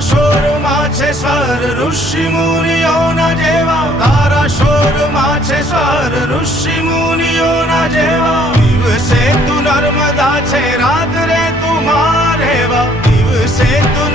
શોરમાં છે સ્વર ઋષિ મુનિઓના જેવા, તારા શોરમાં છે સ્વર ઋષિ મુનિઓના જેવા. દિવસે તું નર્મદા છે, રાત્રે તું મારેવા, દિવસે તું